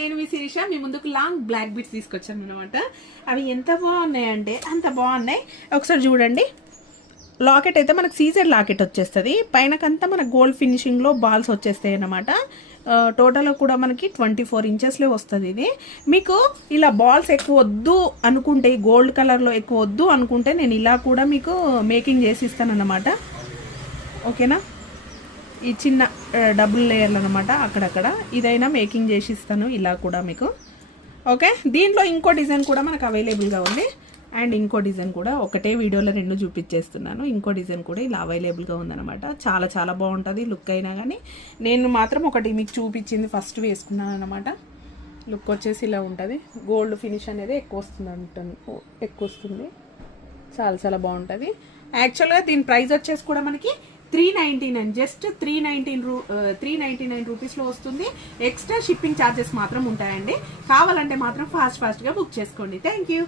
నేను మీ శిరీష మీ ముందుకు long black beads తీసుకొచ్చాను అనమాట. అవి ఎంత బాగున్నాయంటే అంత బాగున్నాయి. ఒకసారి చూడండి. లాకెట్ అయితే మనకు సీజర్ లాకెట్ వచ్చేస్తుంది. పైనకంతా మనకు గోల్డ్ ఫినిషింగ్లో బాల్స్ వచ్చేస్తాయి అన్నమాట. టోటల్ కూడా మనకి 24 ఇంచెస్లో వస్తుంది. ఇది మీకు ఇలా బాల్స్ ఎక్కువ వద్దు అనుకుంటే, గోల్డ్ కలర్లో ఎక్కువ వద్దు అనుకుంటే నేను ఇలా కూడా మీకు మేకింగ్ చేసి ఇస్తాను అన్నమాట. ఓకేనా, ఈ చిన్న డబుల్ లేయర్లు అనమాట. అక్కడక్కడ ఇదైనా మేకింగ్ చేసి ఇస్తాను ఇలా కూడా మీకు. ఓకే, దీంట్లో ఇంకో డిజైన్ కూడా మనకు అవైలబుల్గా ఉంది. అండ్ ఇంకో డిజైన్ కూడా ఒకటే వీడియోలో 2 చూపించేస్తున్నాను. ఇంకో డిజైన్ కూడా ఇలా అవైలబుల్గా ఉందన్నమాట. చాలా చాలా బాగుంటుంది లుక్ అయినా కానీ. నేను మాత్రం ఒకటి మీకు చూపించింది ఫస్ట్ వేసుకున్నాను అనమాట. లుక్ వచ్చేసి ఇలా ఉంటుంది. గోల్డ్ ఫినిష్ అనేది ఎక్కువ వస్తుంది. చాలా చాలా బాగుంటుంది. యాక్చువల్గా దీని ప్రైస్ వచ్చేసి కూడా మనకి 399, జస్ట్ 399 రూపీస్లో వస్తుంది. ఎక్స్ట్రా షిప్పింగ్ ఛార్జెస్ మాత్రం ఉంటాయండి. కావాలంటే మాత్రం ఫాస్ట్గా బుక్ చేసుకోండి. Thank you.